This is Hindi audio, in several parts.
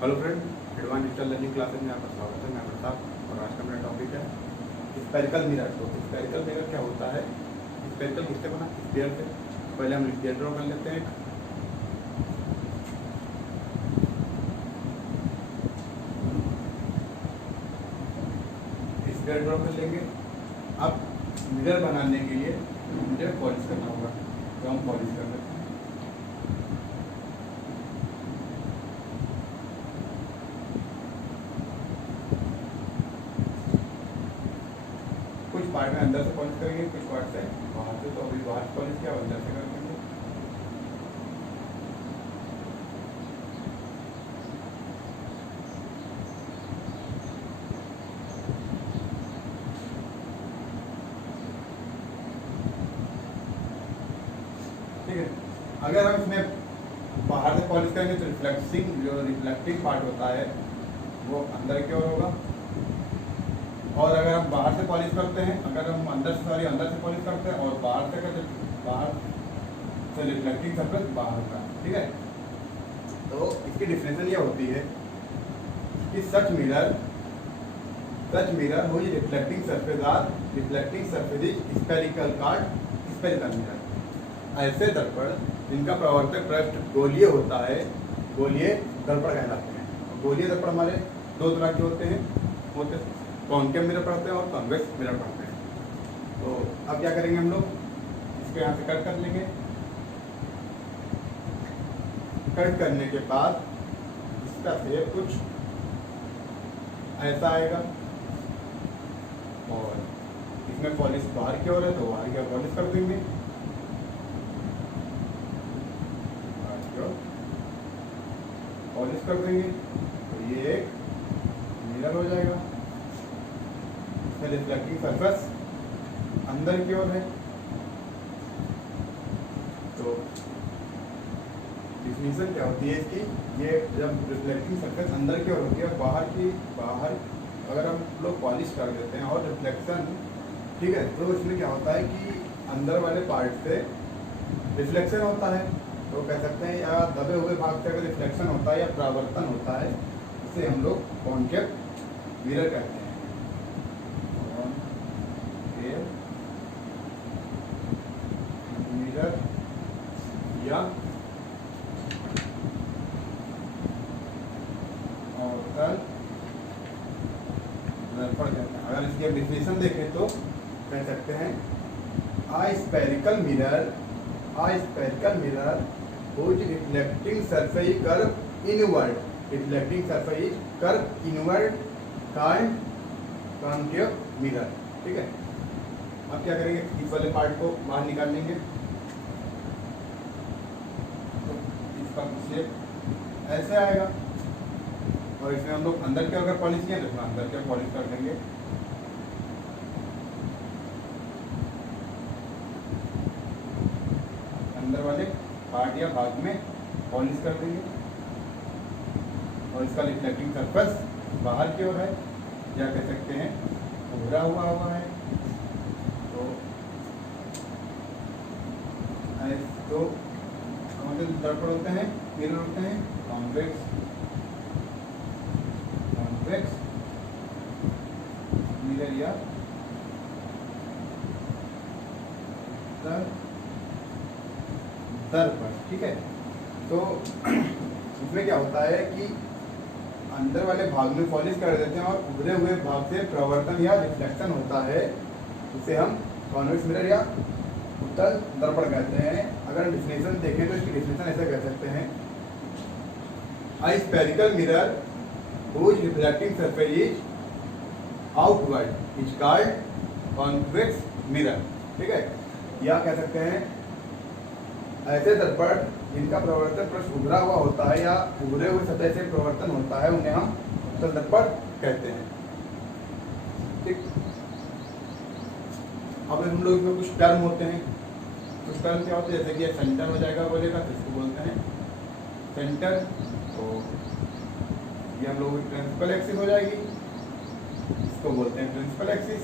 Hello friend, advance digital learning classes में आपका स्वागत है। मैं प्रताप और आज का मेरा टॉपिक है स्पेरिकल मिरर। तो स्पेरिकल मिरर क्या होता है? स्पेरिकल किससे बना? स्फीयर से। पहले हम स्फीयर ड्रॉ कर लेते हैं। स्फीयर ड्रॉ कर लेंगे। अब मिरर बनाने के लिए मुझे पॉलिश करना होगा, तो हम पॉलिश कर लेते हैं। कुछ पार्ट में अंदर से पॉलिश करेंगे, कुछ पार्ट से बाहर से। तो अभी बाहर से पॉलिश किया, अंदर से कर लेंगे। ठीक है। अगर हम इसमें बाहर से पॉलिश करेंगे तो रिफ्लेक्टिंग पार्ट होता है वो अंदर की ओर होगा। और अगर हम बाहर से पॉलिश करते हैं, अगर हम अंदर से पॉलिश करते हैं और बाहर से रिफ्लेक्टिंग सरफेस बाहर का। ठीक है। तो इसकी डिफिनेशन ये होती है कि सच मिरर हो reflecting surface is spherical mirror. ऐसे दर्पण जिनका प्रवर्तक पृष्ठ गोलीय होता है, गोलीय दर्पण कहलाते हैं। गोलीय दर्पण हमारे दो तरह के होते हैं, कॉन्केव मिरर पढ़ते हैं और कॉन्वेक्स मिरर पढ़ते हैं। तो अब क्या करेंगे हम लोग, इसको यहाँ से कट कर लेंगे। कट करने के बाद इसका शेप कुछ ऐसा आएगा और इसमें पॉलिश बाहर की ओर है तो बाहर की ओर पॉलिश कर देंगे। पॉलिश कर देंगे तो ये एक मिरर हो जाएगा। इसमें रिफ्लेक्टिंग सरफेस अंदर की ओर है। तो डिफिनीशन क्या होती है इसकी? ये जब रिफ्लेक्टिंग सरफेस अंदर की ओर होती है और बाहर अगर हम लोग पॉलिश कर देते हैं और रिफ्लेक्शन, ठीक है, तो इसमें क्या होता है कि अंदर वाले पार्ट से रिफ्लेक्शन होता है। तो कह सकते हैं या दबे हुए भाग से अगर रिफ्लेक्शन होता है या परावर्तन होता है, इसे हम लोग कॉन्केव मिरर कहते हैं। मिरर या अवतल दर्पण कहते हैं। अगर इसकी डिफिनेशन देखें तो कह सकते हैं a spherical mirror whose reflecting surface is curved inward called concave mirror। ठीक है। अब क्या करेंगे, इस वाले पार्ट को बाहर निकाल लेंगे। तो इसका शेप ऐसे आएगा और इसमें हम लोग अंदर के अगर पॉलिश किया तो इसमें अंदर के पॉलिश कर देंगे। अंदर वाले पार्ट या भाग में पॉलिश कर देंगे और इसका रिफ्लेक्टिंग सरफेस बाहर की ओर है या कह सकते हैं उभरा हुआ है। तो कौन से दर्पण होते हैं, मिरर होते हैं? कॉन्वेक्स मिरर या दर्पण। ठीक है। तो इसमें क्या होता है कि अंदर वाले भाग में पॉलिश कर देते हैं और उभरे हुए भाग से प्रवर्तन या रिफ्लेक्शन होता है, इसे हम कॉन्वेक्स मिरर या उत्तल दर्पण कहते हैं। अगर डिफिनेशन देखें तो इसकी डिफिनेशन ऐसे कह सकते हैं a spherical mirror whose reflecting surface is outward is called convex mirror। ठीक है। या कह सकते हैं ऐसे दर्पण जिनका प्रवर्तन पृष्ठ उभरा हुआ होता है या उभरे हुए सतह से प्रवर्तन होता है, उन्हें हम उत्तल दर्पण कहते हैं। ठीक। अब हम लोग इसमें कुछ टर्म होते हैं। कुछ टर्म क्या होते हैं, जैसे कि सेंटर हो जाएगा बोलेगा तो इसको बोलते हैं सेंटर। तो ये हम लोग प्रिंसिपल एक्सिस हो जाएगी, इसको बोलते हैं प्रिंसिपल एक्सिस।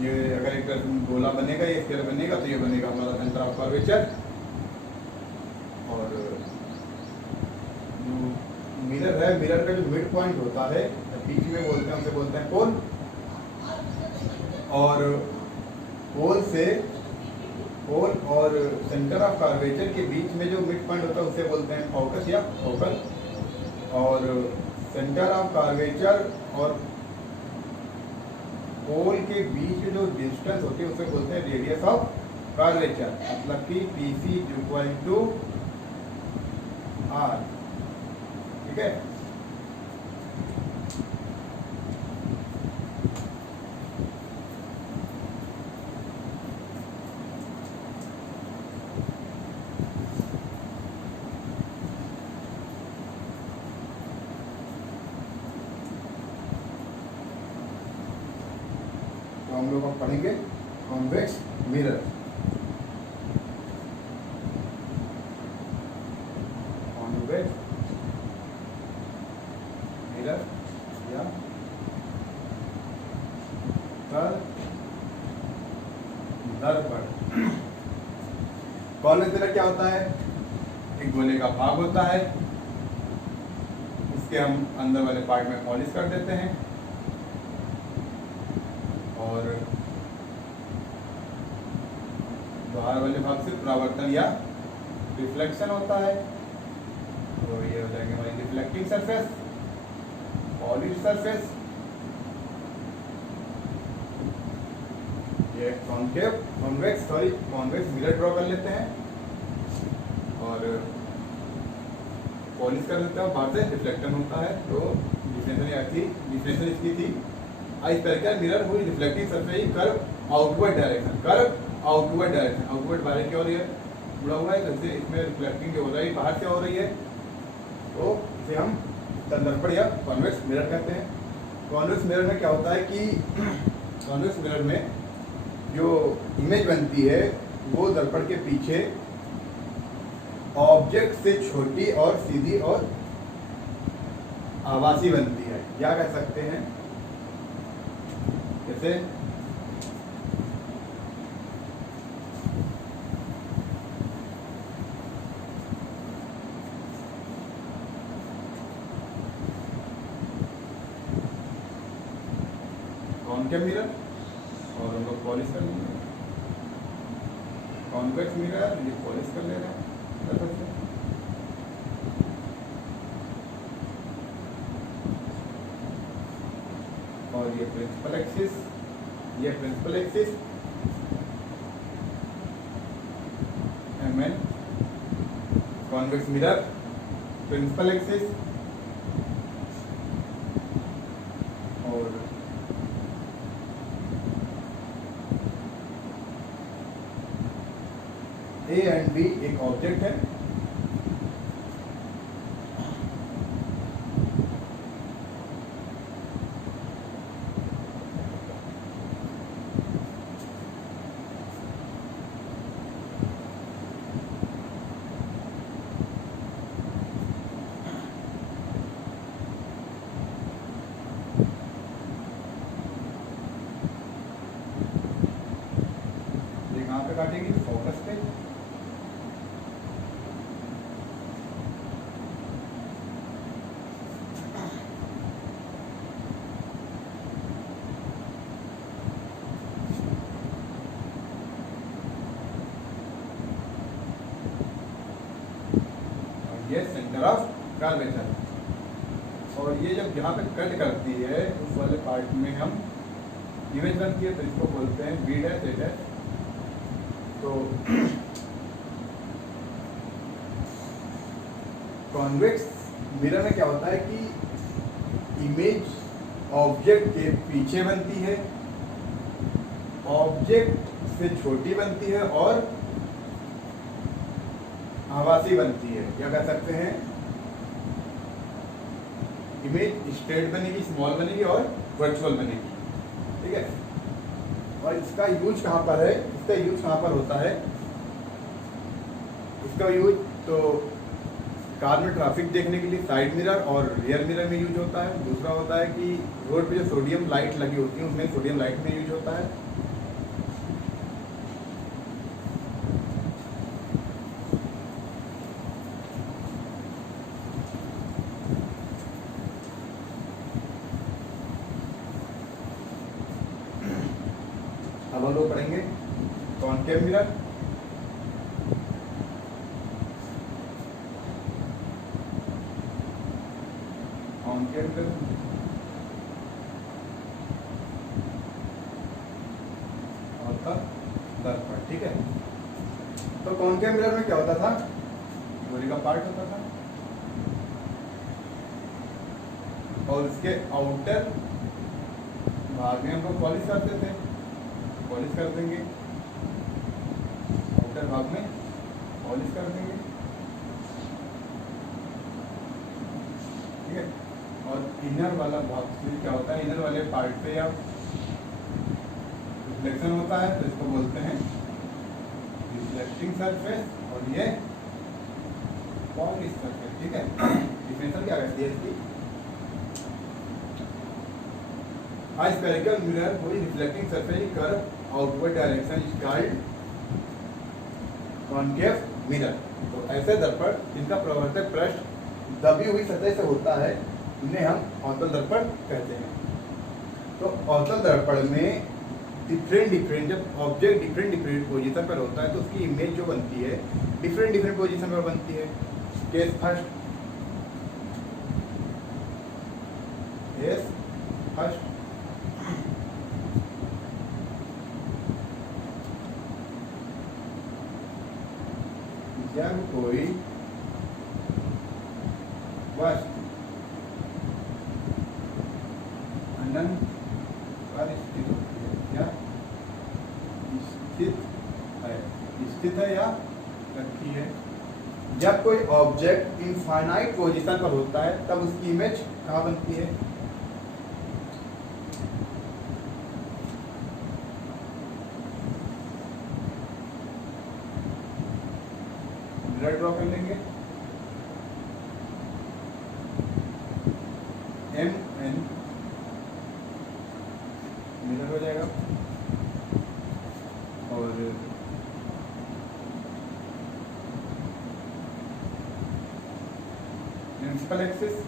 ये अगर एक गोला बनेगा, ये स्फीयर बनेगा तो ये बनेगा हमारा सेंटर ऑफ कर्वेचर। और मिरर है, मिरर का जो मिड पॉइंट होता है बीच में बोलते हैं, उसे बोलते हैं पोल। और पोल और सेंटर ऑफ कर्वेचर के बीच में जो मिड पॉइंट होता है उसे बोलते हैं फोकस या फोकल। और सेंटर ऑफ कर्वेचर और पोल के बीच जो डिस्टेंस होती है उसे बोलते हैं रेडियस ऑफ कर्वेचर, मतलब कि PC = R। ठीक है। तो हम लोग अब पढ़ेंगे कॉन्वेक्स मिरर। कॉन्वेक्स मिरर या दर्पण। कॉन्वेक्स मिरर क्या होता है? एक गोले का भाग होता है, उसके हम अंदर वाले पार्ट में पॉलिश कर देते हैं और बाहर वाले भाग से परावर्तन या रिफ्लेक्शन होता है। तो ये हो जाएंगे हमारी रिफ्लेक्टिंग सरफेस, पॉलिश सरफेस, ये कॉन्वेक्स मिरर ड्रॉ कर लेते हैं और पॉलिश कर देते हैं और बाहर से रिफ्लेक्शन होता है। तो डिफिनेशन इसकी थी इस तरह का मिरर हुई reflecting surface curve outward direction, outward बाहर की ओर है जुड़ा हुआ है, जैसे इसमें रिफ्लेक्टिंग जो हो रही है बाहर से हो रही है, तो इसे हम दर्पण या कॉन्वेक्स मिरर कहते हैं। कॉन्वेक्स मिरर में क्या होता है कि कॉन्वेक्स मिरर में जो इमेज बनती है वो दर्पण के पीछे ऑब्जेक्ट से छोटी और सीधी और आभासी बनती है, क्या कह सकते हैं? जैसे कॉन्केव मिरर और हम लोग पॉलिश कर लेंगे, कॉन्वेक्स मिरर ये पॉलिश कर ले रहे हैं और ये principal axis MN convex mirror principal axis और A and B एक ऑब्जेक्ट है, ये कहाँ पे काटेंगे? फोकस पे। ये सेंटर ऑफ कर्वेचर और ये जब यहाँ पे कट करती है उस वाले पार्ट में हम इमेज बनती है तो इसको बोलते हैं B', A'। तो कॉन्वेक्स मिरर में क्या होता है कि इमेज ऑब्जेक्ट के पीछे बनती है, ऑब्जेक्ट से छोटी बनती है और आभासी बनती है, क्या कह सकते हैं? इमेज स्ट्रेट बनेगी, स्मॉल बनेगी और वर्चुअल बनेगी। ठीक है। और इसका यूज कहाँ पर है? इसका यूज कहाँ पर होता है? इसका यूज तो कार में ट्रैफिक देखने के लिए साइड मिरर और रियर मिरर में यूज होता है। दूसरा होता है कि रोड पे जो सोडियम लाइट लगी होती है उसमें सोडियम लाइट में यूज होता है। पढ़ेंगे कॉनकेव मिरर, कॉनकेव मिरर, और दर्पण। ठीक है, तो कॉनकेव मिरर में क्या होता था, गोली का पार्ट होता था और उसके आउटर भाग में हम लोग पॉलिश करते थे, पॉलिश कर देंगे, आउटर भाग में पॉलिश कर देंगे। ठीक है, और इनर वाला भाग फिर क्या होता है, इनर वाले पार्ट पे या रिफ्लेक्शन होता है तो इसको बोलते हैं रिफ्लेक्टिंग सरफेस, और ये पॉलिश सरफेस। ठीक है, डिफिनेशन क्या रहती है इसकी, A spherical mirror whose reflecting surface curve outward direction is called concave mirror। तो ऐसे दर्पण जिनका प्रवर्तक पृष्ठ दबी हुई सतह से होता है उन्हें हम अवतल दर्पण कहते हैं। तो अवतल दर्पण में डिफरेंट जब ऑब्जेक्ट डिफरेंट पोजीशन पर होता है तो उसकी इमेज जो बनती है डिफरेंट पोजीशन पर बनती है। केस फर्स्ट, जब कोई वस्तु अनंत पर स्थित होती है या स्थित है या रखी है, जब कोई ऑब्जेक्ट इनफाइनाइट पोजीशन पर होता है तब उसकी इमेज कहाँ बनती है, मिरर ड्रॉ कर लेंगे, MN मिरर हो जाएगा, और प्रिंसिपल एक्सिस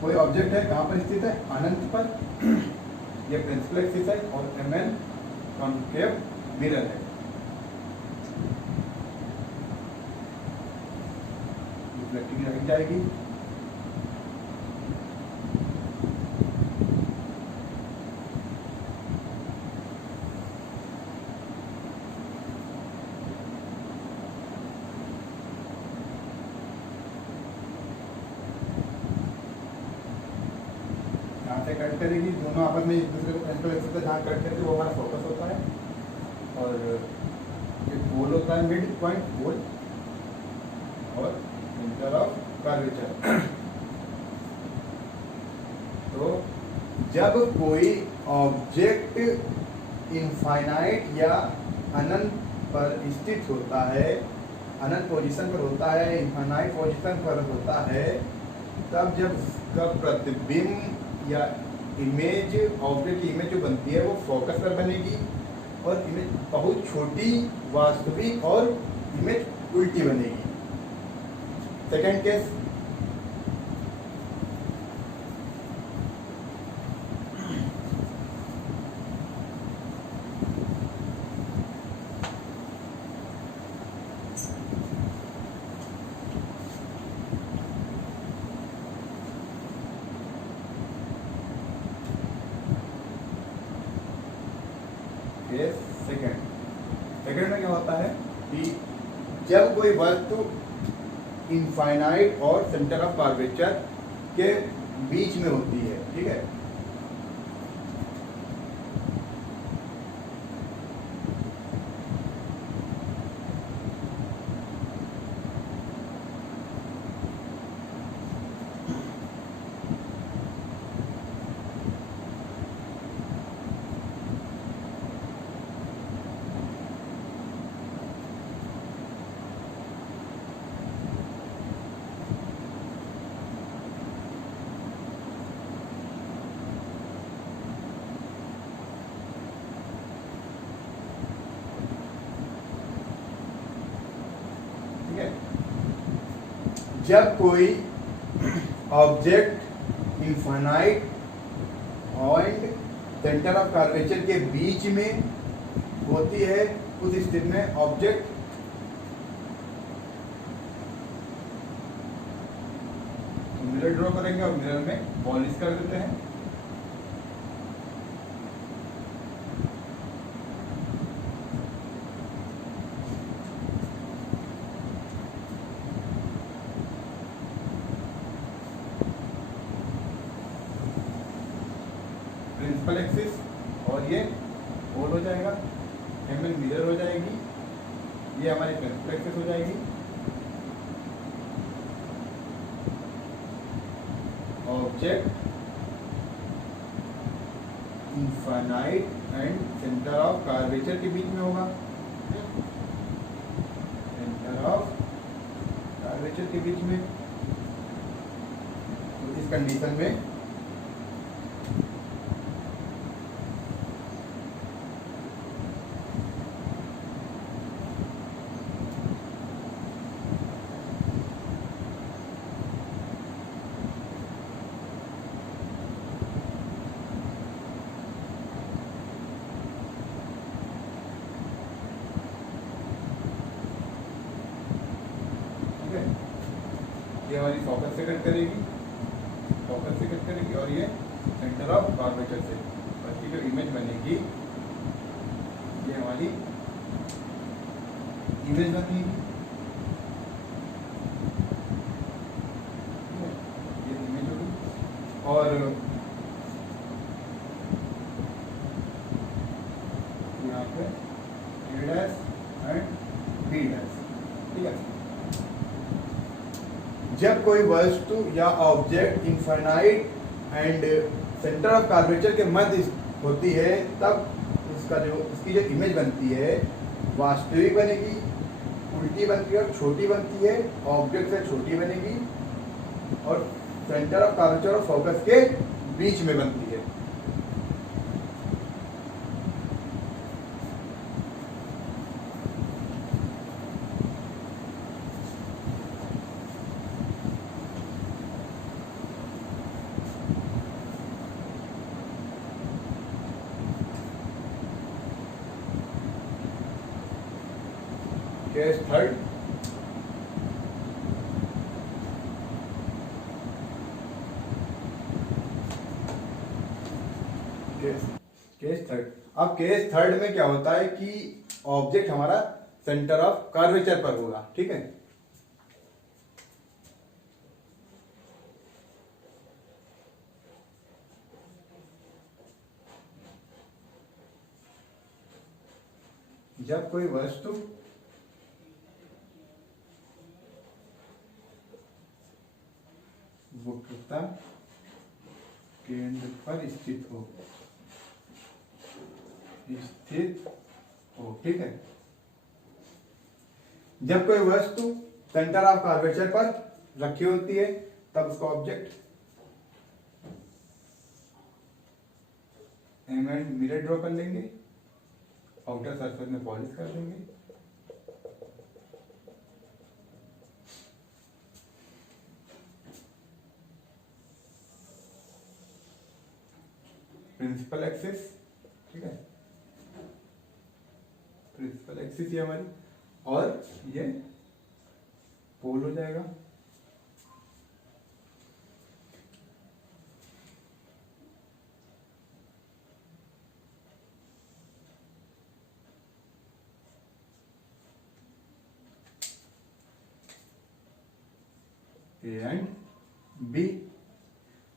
कोई ऑब्जेक्ट है कहाँ पर स्थित है, अनंत पर, यह प्रिंसिपल एक्सिस है, और MN कॉनकेव मिरर है। रिफ्लेक्टिंग रख जाएगी, कट करेगी, दोनों आपस में एक दूसरे को प्रिंसिपल एक्सिस पे जहाँ कट करके वो हमारा फोकस होता है, और एक गोल होता है मिड पॉइंट गोल, और सेंटर ऑफ कर्वेचर। तो जब कोई ऑब्जेक्ट इनफाइनाइट या अनंत पर स्थित होता है, अनंत पोजीशन पर होता है, इनफाइनाइट पोजीशन पर होता है, तब जब उसका प्रतिबिंब या इमेज, ऑब्जेक्ट की इमेज जो बनती है वो फोकस पर बनेगी, और इमेज बहुत छोटी वास्तविक और इमेज उल्टी बनेगी। सेकंड केस, सेकंड में क्या होता है कि जब कोई वस्तु इनफाइनाइट और सेंटर ऑफ कर्वेचर के बीच में होती है, ठीक है, जब कोई object infinite and centre of curvature के बीच में होती है, उस स्थिति में ऑब्जेक्ट मिरर ड्रॉ करेंगे और मिरर में पॉलिश कर देते हैं। प्रिंसिपल एक्सिस और ये होल हो जाएगा, एमएल मिरर हो जाएगी, ये हमारी प्रिंसिपल एक्सिस हो जाएगी। Object infinite and centre of curvature के बीच में होगा, सेंटर ऑफ कर्वेचर के बीच में। तो इस कंडीशन में ये हमारी फोकस से कट करेगी, फोकस से कट करेगी और ये सेंटर ऑफ कर्वेचर से, और इसकी जो इमेज बनेगी ये हमारी इमेज बनेगी। ये इमेज होगी और यहाँ पे A dash and B dash, ठीक है। जब कोई वस्तु या object infinite and centre of curvature के मध्य होती है, तब इसकी जो इमेज बनती है वास्तविक बनेगी, उल्टी बनती है और छोटी बनती है, ऑब्जेक्ट से छोटी बनेगी और सेंटर ऑफ कर्वेचर और फोकस के बीच में बनती है। Case third, case third. अब केस थर्ड में क्या होता है कि ऑब्जेक्ट हमारा सेंटर ऑफ कर्वेचर पर होगा, ठीक है। जब कोई वस्तु वक्रता केंद्र पर स्थित हो, ठीक है। जब कोई वस्तु सेंटर ऑफ कर्वेचर पर रखी होती है, तब उसका object M and mirror draw कर लेंगे, आउटर सरफेस में पॉलिश कर देंगे। प्रिंसिपल एक्सिस, ठीक है, प्रिंसिपल एक्सिस ये हमारी, और ये पोल हो जाएगा। ए एंड बी।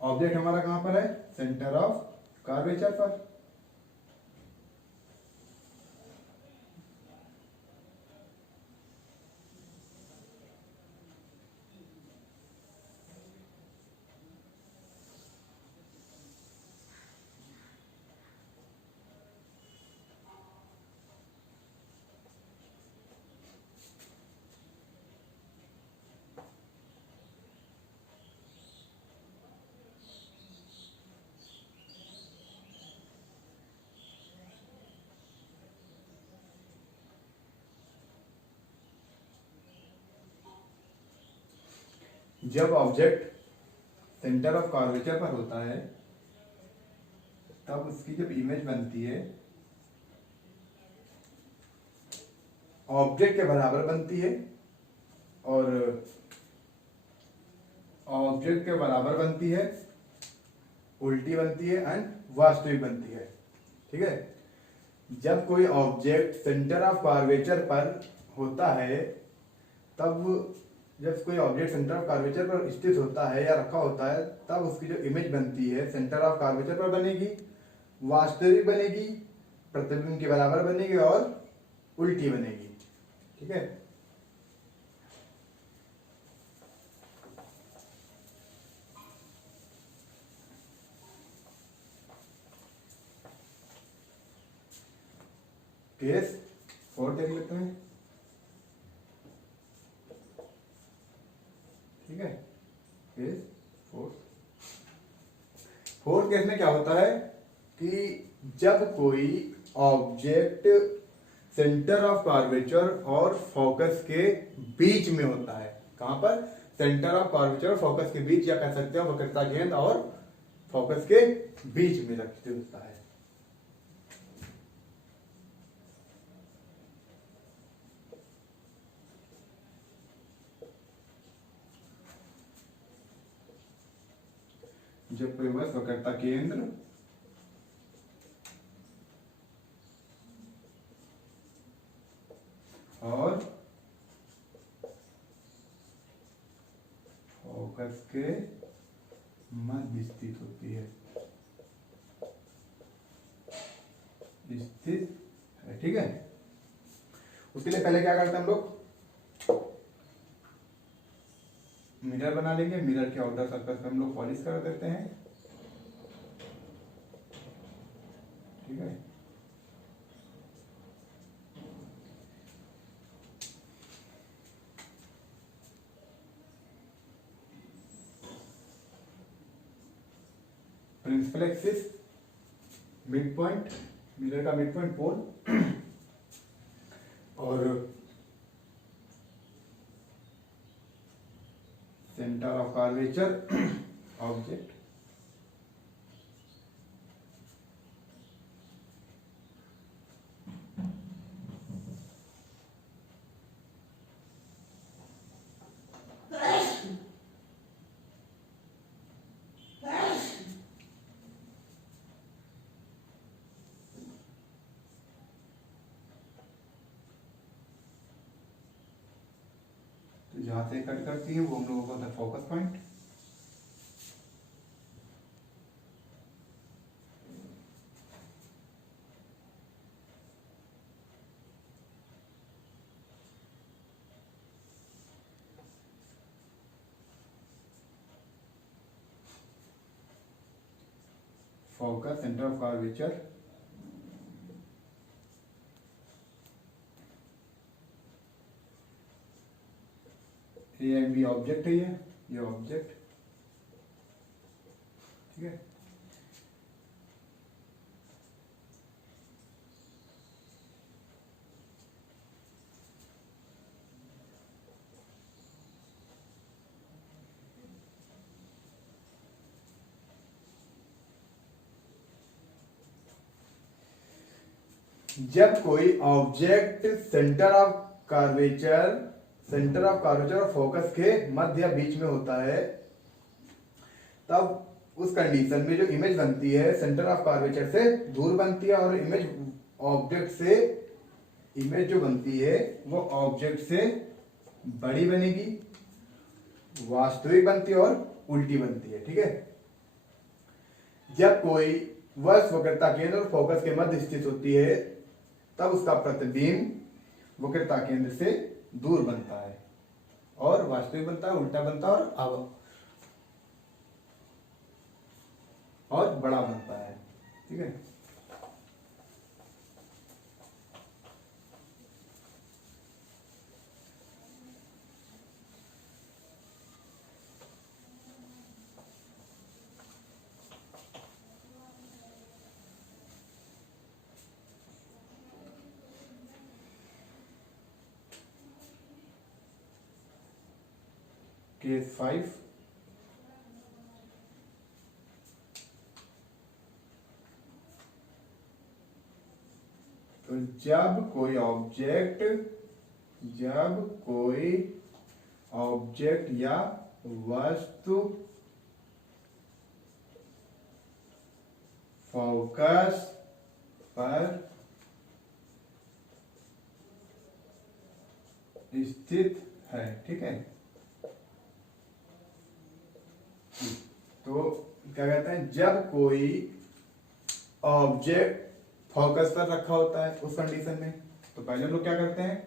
ऑब्जेक्ट हमारा कहां पर है? सेंटर ऑफ कर्वेचर पर। जब ऑब्जेक्ट सेंटर ऑफ कर्वेचर पर होता है तब उसकी जब इमेज बनती है ऑब्जेक्ट के बराबर बनती है, और ऑब्जेक्ट के बराबर बनती है, उल्टी बनती है एंड वास्तविक बनती है। ठीक है, जब कोई ऑब्जेक्ट सेंटर ऑफ कर्वेचर पर होता है तब जब कोई ऑब्जेक्ट सेंटर ऑफ कर्वेचर पर स्थित होता है या रखा होता है तब उसकी जो इमेज बनती है सेंटर ऑफ कर्वेचर पर बनेगी, वास्तविक बनेगी, प्रतिबिंब के बराबर बनेगी और उल्टी बनेगी। ठीक है, केस 4 देख लेते हैं। ठीक है, केस 4 केस में क्या होता है कि जब कोई ऑब्जेक्ट सेंटर ऑफ कर्वेचर और फोकस के बीच में होता है। कहां पर? सेंटर ऑफ कर्वेचर और फोकस के बीच, या कह सकते हो वक्रता केंद्र और फोकस के बीच में स्थित होता है। जब कोई बस वक्रता केंद्र और फोकस के मध्य स्थित होती है, स्थित है। ठीक है, उसके लिए पहले क्या करते हैं हम लोग? मिरर बना लेंगे। मिरर के आउटर सर्फेस पे हम लोग पॉलिश कर देते हैं। ठीक है, principal axis, mid point, mirror का मिड पॉइंट पोल और सेंटर ऑफ कर्वेचर ऑब्जेक्ट। जहां से कट करती है वो हम लोगों का focus point. Focus centre of curvature A and B object है, ये ऑब्जेक्ट। ठीक है, जब कोई ऑब्जेक्ट सेंटर ऑफ कर्वेचर और फोकस के मध्य बीच में होता है तब उस कंडीशन में जो इमेज बनती है सेंटर ऑफ कर्वेचर से दूर बनती है, और इमेज जो बनती है वो ऑब्जेक्ट से बड़ी बनेगी, वास्तविक बनती है और उल्टी बनती है। ठीक है, जब कोई वस्तु वक्रता केंद्र और फोकस के मध्य स्थित होती है तब उसका प्रतिबिंब वक्रता केंद्र से दूर बनता है और वास्तविक बनता है, उल्टा बनता है और बड़ा बनता है। ठीक है, केस 5 जब कोई ऑब्जेक्ट या वस्तु फोकस पर स्थित है, ठीक है। तो क्या कहते हैं, जब कोई ऑब्जेक्ट फोकस पर रखा होता है उस कंडीशन में, तो पहले हम लोग क्या करते हैं,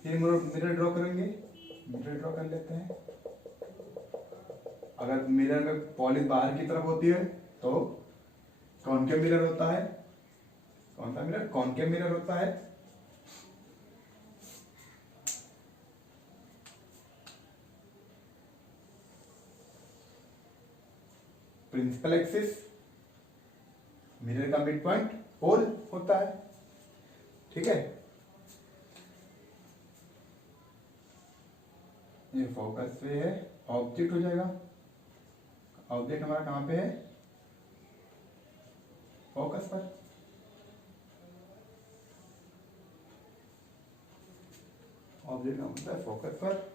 फिर मिरर ड्रॉ करेंगे। मिरर ड्रॉ कर लेते हैं। अगर मिरर में पॉलिश बाहर की तरफ होती है तो कॉनकेव मिरर होता है। कौन सा मिरर? कॉनकेव मिरर होता है। प्रिंसिपल एक्सिस, मिरर का मिड पॉइंट होल होता है, ठीक है। ये फोकस पे है, ऑब्जेक्ट हो जाएगा। ऑब्जेक्ट हमारा कहां पे है? फोकस पर। ऑब्जेक्ट का मतलब है फोकस पर।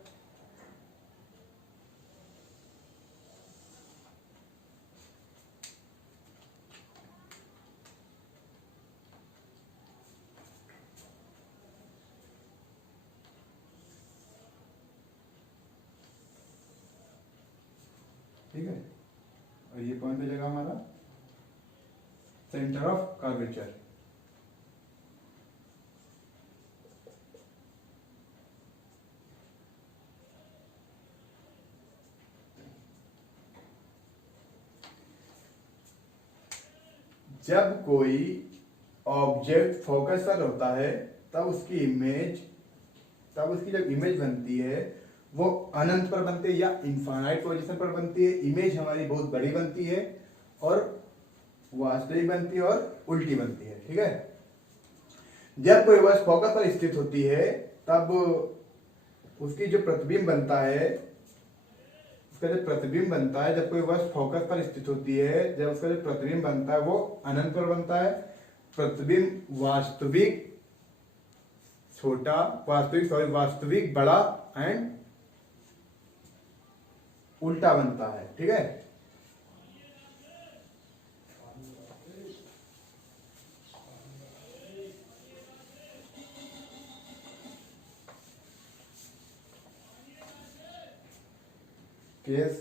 ठीक है, और ये पॉइंट हो जाएगा हमारा सेंटर ऑफ कर्वेचर। जब कोई ऑब्जेक्ट फोकस पर होता है तब उसकी जब इमेज बनती है वो अनंत पर बनती है या इनफाइनाइट पोजीशन पर बनती है। इमेज हमारी बहुत बड़ी बनती है और वास्तविक बनती है और उल्टी बनती है, ठीक है। जब कोई वस्तु फोकस पर स्थित होती है तब उसकी जो प्रतिबिंब बनता है, उसका जो प्रतिबिंब बनता है, जब कोई वस्तु फोकस पर स्थित होती है, जब उसका जो प्रतिबिंब बनता है वो अनंत पर बनता है। प्रतिबिंब वास्तविक बड़ा एंड उल्टा बनता है, ठीक है। केस